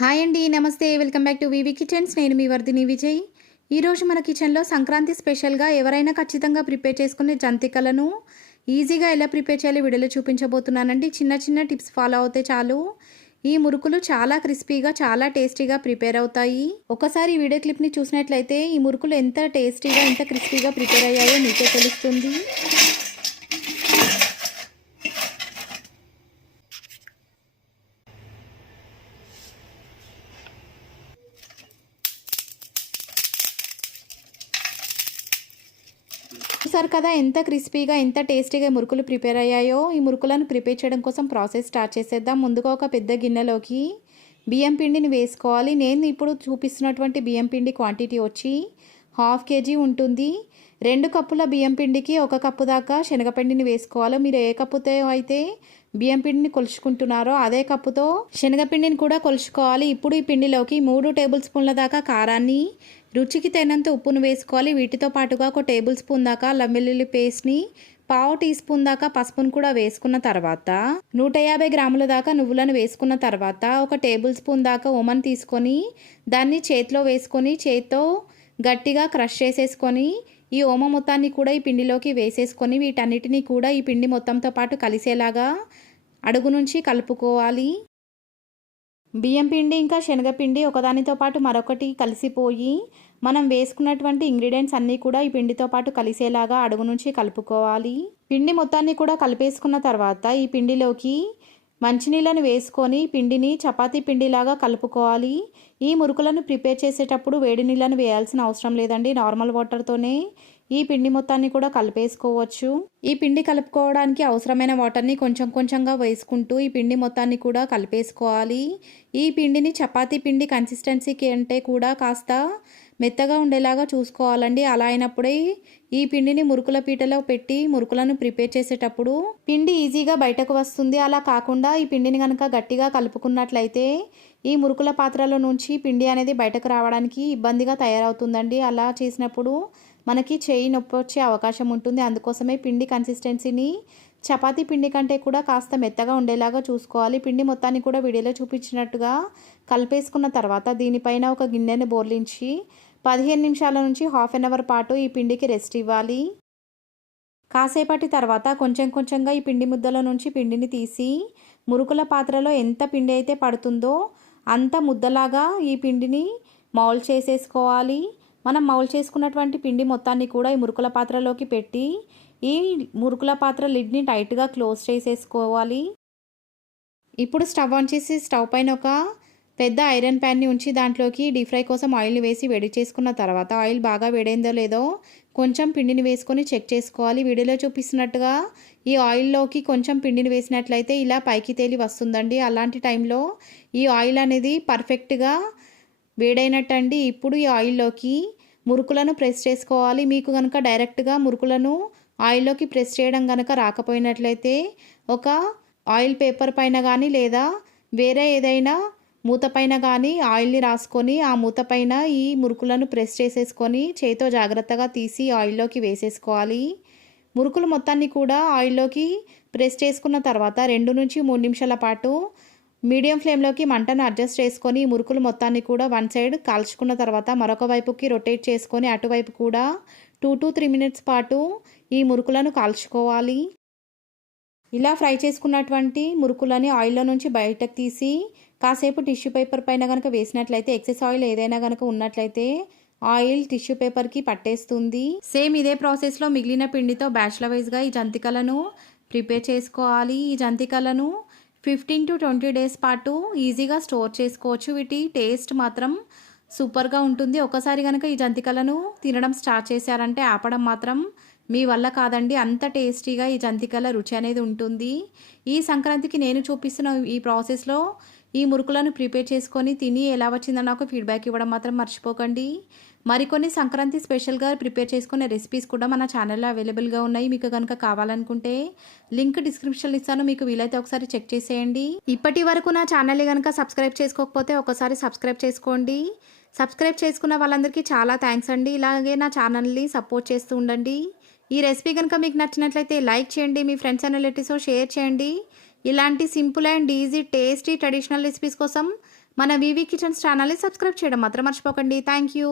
Hi అండి, నమస్తే. Welcome back to VV kitchens. నేను మీ వర్ధిని విజయ్. ఈరోజు మన కిచెన్లో సంక్రాంతి స్పెషల్గా ఎవరైనా ఖచ్చితంగా ప్రిపేర్ చేసుకునే జంతికలను ఈజీగా ఎలా ప్రిపేర్ చేయాలో వీడియోలో చూపించబోతున్నానండి. చిన్న చిన్న టిప్స్ ఫాలో అవుతే చాలు ఈ మురుకులు చాలా క్రిస్పీగా, చాలా టేస్టీగా ప్రిపేర్ అవుతాయి. ఒకసారి ఈ వీడియో క్లిప్ని చూసినట్లయితే ఈ మురుకులు ఎంత టేస్టీగా, ఎంత క్రిస్పీగా ప్రిపేర్ అయ్యాయో మీకే తెలుస్తుంది. చూసారు కదా ఎంత క్రిస్పీగా, ఎంత టేస్టీగా మురుకులు ప్రిపేర్ అయ్యాయో. ఈ మురుకులను ప్రిపేర్ చేయడం కోసం ప్రాసెస్ స్టార్ట్ చేసేద్దాం. ముందుగా ఒక పెద్ద గిన్నెలోకి బియ్యం పిండిని వేసుకోవాలి. నేను ఇప్పుడు చూపిస్తున్నటువంటి బియ్యం పిండి క్వాంటిటీ వచ్చి 1/2 kg ఉంటుంది. 2 కప్పుల బియ్యం పిండికి 1 కప్పు దాకా శనగపిండిని వేసుకోవాలి. మీరు ఏ కప్పుతో అయితే బియ్యం పిండిని కొలుచుకుంటున్నారో అదే కప్పుతో శనగపిండిని కూడా కొలుచుకోవాలి. ఇప్పుడు ఈ పిండిలోకి 3 టేబుల్ స్పూన్ల దాకా కారాన్ని, రుచికి తగినంత ఉప్పును వేసుకోవాలి. వీటితో పాటుగా 1 టేబుల్ స్పూన్ దాకా అల్లం వెల్లుల్లి పేస్ట్ని, 1/2 టీ స్పూన్ దాకా పసుపును కూడా వేసుకున్న తర్వాత 150 గ్రాముల దాకా నువ్వులను వేసుకున్న తర్వాత 1 టేబుల్ స్పూన్ దాకా ఓమన్ తీసుకొని దాన్ని చేతిలో వేసుకొని చేతితో గట్టిగా క్రష్ చేసేసుకొని ఈ ఓమ మొత్తాన్ని కూడా ఈ పిండిలోకి వేసేసుకొని వీటన్నిటినీ కూడా ఈ పిండి మొత్తంతో పాటు కలిసేలాగా అడుగు నుంచి కలుపుకోవాలి. బియ్యం పిండి ఇంకా శనగపిండి ఒకదానితో పాటు మరొకటి కలిసిపోయి మనం వేసుకున్నటువంటి ఇంగ్రీడియంట్స్ అన్నీ కూడా ఈ పిండితో పాటు కలిసేలాగా అడుగు నుంచి కలుపుకోవాలి. పిండి మొత్తాన్ని కూడా కలిపేసుకున్న తర్వాత ఈ పిండిలోకి మంచినీళ్ళను వేసుకొని పిండిని చపాతీ పిండిలాగా కలుపుకోవాలి. ఈ మురుకులను ప్రిపేర్ చేసేటప్పుడు వేడి నీళ్ళను వేయాల్సిన అవసరం లేదండి. నార్మల్ వాటర్తోనే ఈ పిండి మొత్తాన్ని కూడా కలిపేసుకోవచ్చు. ఈ పిండి కలుపుకోవడానికి అవసరమైన వాటర్ని కొంచెం కొంచెంగా వేసుకుంటూ ఈ పిండి మొత్తాన్ని కూడా కలిపేసుకోవాలి. ఈ పిండిని చపాతీ పిండి కన్సిస్టెన్సీకి అంటే కూడా కాస్త మెత్తగా ఉండేలాగా చూసుకోవాలండి. అలా అయినప్పుడే ఈ పిండిని మురుకుల పీటలో పెట్టి మురుకులను ప్రిపేర్ చేసేటప్పుడు పిండి ఈజీగా బయటకు వస్తుంది. అలా కాకుండా ఈ పిండిని కనుక గట్టిగా కలుపుకున్నట్లయితే ఈ మురుకుల పాత్రలో నుంచి పిండి అనేది బయటకు రావడానికి ఇబ్బందిగా తయారవుతుందండి. అలా చేసినప్పుడు మనకి చేయి నొప్పి వచ్చే అవకాశం ఉంటుంది. అందుకోసమే పిండి కన్సిస్టెన్సీని చపాతీ పిండి కంటే కూడా కాస్త మెత్తగా ఉండేలాగా చూసుకోవాలి. పిండి మొత్తాన్ని కూడా వీడియోలో చూపించినట్టుగా కలిపేసుకున్న తర్వాత దీనిపైన ఒక గిన్నెని బోర్లించి 15 నిమిషాల నుంచి హాఫ్ అన్ అవర్ పాటు ఈ పిండికి రెస్ట్ ఇవ్వాలి. కాసేపటి తర్వాత కొంచెం కొంచెంగా ఈ పిండి ముద్దల నుంచి పిండిని తీసి మురుకుల పాత్రలో ఎంత పిండి అయితే పడుతుందో అంత ముద్దలాగా ఈ పిండిని మౌల్డ్ చేసేసుకోవాలి. మనం మౌల్డ్ చేసుకున్నటువంటి పిండి మొత్తాన్ని కూడా ఈ మురుకుల పాత్రలోకి పెట్టి ఈ మురుకుల పాత్ర లిడ్ని టైట్గా క్లోజ్ చేసేసుకోవాలి. ఇప్పుడు స్టవ్ ఆన్ చేసి స్టవ్ పైన ఒక పెద్ద ఐరన్ ప్యాన్ని ఉంచి దాంట్లోకి డీప్ ఫ్రై కోసం ఆయిల్ని వేసి వేడి చేసుకున్న తర్వాత ఆయిల్ బాగా వేడైందో లేదో కొంచెం పిండిని వేసుకొని చెక్ చేసుకోవాలి. వీడియోలో చూపిస్తున్నట్టుగా ఈ ఆయిల్లోకి కొంచెం పిండిని వేసినట్లయితే ఇలా పైకి తేలి వస్తుందండి. అలాంటి టైంలో ఈ ఆయిల్ అనేది పర్ఫెక్ట్గా వేడైనట్టండి. ఇప్పుడు ఈ ఆయిల్లోకి మురుకులను ప్రెస్ చేసుకోవాలి. మీకు కనుక డైరెక్ట్గా మురుకులను ఆయిల్లోకి ప్రెస్ చేయడం కనుక రాకపోయినట్లయితే ఒక ఆయిల్ పేపర్ పైన కానీ లేదా వేరే ఏదైనా మూత పైన కానీ ఆయిల్ని రాసుకొని ఆ మూత పైన ఈ మురుకులను ప్రెస్ చేసేసుకొని చేతితో జాగ్రత్తగా తీసి ఆయిల్లోకి వేసేసుకోవాలి. మురుకులు మొత్తాన్ని కూడా ఆయిల్లోకి ప్రెస్ చేసుకున్న తర్వాత 2 నుంచి 3 నిమిషాల పాటు మీడియం ఫ్లేమ్లోకి మంటను అడ్జస్ట్ చేసుకొని ఈ మురుకులు మొత్తాన్ని కూడా వన్ సైడ్ కాల్చుకున్న తర్వాత మరొక వైపుకి రొటేట్ చేసుకొని అటువైపు కూడా 2 to 3 మినిట్స్ పాటు ఈ మురుకులను కాల్చుకోవాలి. ఇలా ఫ్రై చేసుకున్నటువంటి మురుకులని ఆయిల్లో నుంచి బయటకు తీసి కాసేపు టిష్యూ పేపర్ పైన కనుక వేసినట్లయితే ఎక్సెస్ ఆయిల్ ఏదైనా కనుక ఉన్నట్లయితే ఆయిల్ టిష్యూ పేపర్కి పట్టేస్తుంది. సేమ్ ఇదే ప్రాసెస్లో మిగిలిన పిండితో బ్యాచ్ల వైజ్గా ఈ జంతికలను ప్రిపేర్ చేసుకోవాలి. ఈ జంతికలను 15 to 20 డేస్ పాటు ఈజీగా స్టోర్ చేసుకోవచ్చు. వీటి టేస్ట్ మాత్రం సూపర్గా ఉంటుంది. ఒకసారి కనుక ఈ జంతికలను తినడం స్టార్ట్ చేశారంటే ఆపడం మాత్రం మీ వల్ల కాదండి. అంత టేస్టీగా ఈ జంతికల రుచి అనేది ఉంటుంది. ఈ సంక్రాంతికి నేను చూపిస్తున్న ఈ ప్రాసెస్లో ఈ మురుకులను ప్రిపేర్ చేసుకొని తిని ఎలా వచ్చిందో నాకు ఫీడ్బ్యాక్ ఇవ్వడం మాత్రం మర్చిపోకండి. మరికొన్ని సంక్రాంతి స్పెషల్గా ప్రిపేర్ చేసుకునే రెసిపీస్ కూడా మన ఛానల్లో అవైలబుల్గా ఉన్నాయి. మీకు కనుక కావాలనుకుంటే లింక్ డిస్క్రిప్షన్లో ఇస్తాను, మీకు వీలైతే ఒకసారి చెక్ చేసేయండి. ఇప్పటి వరకు నా ఛానల్ని కనుక సబ్స్క్రైబ్ చేసుకోకపోతే ఒకసారి సబ్స్క్రైబ్ చేసుకోండి. సబ్స్క్రైబ్ చేసుకున్న వాళ్ళందరికీ చాలా థ్యాంక్స్ అండి. ఇలాగే నా ఛానల్ని సపోర్ట్ చేస్తూ ఉండండి. ఈ రెసిపీ కనుక మీకు నచ్చినట్లయితే లైక్ చేయండి, మీ ఫ్రెండ్స్ అండ్ రిలేటివ్స్తో షేర్ చేయండి. ఇలాంటి simple and easy tasty traditional recipes కోసం మన వివి కిచెన్స్ ఛానల్ని సబ్స్క్రైబ్ చేయడం మాత్రం మర్చిపోకండి. Thank you.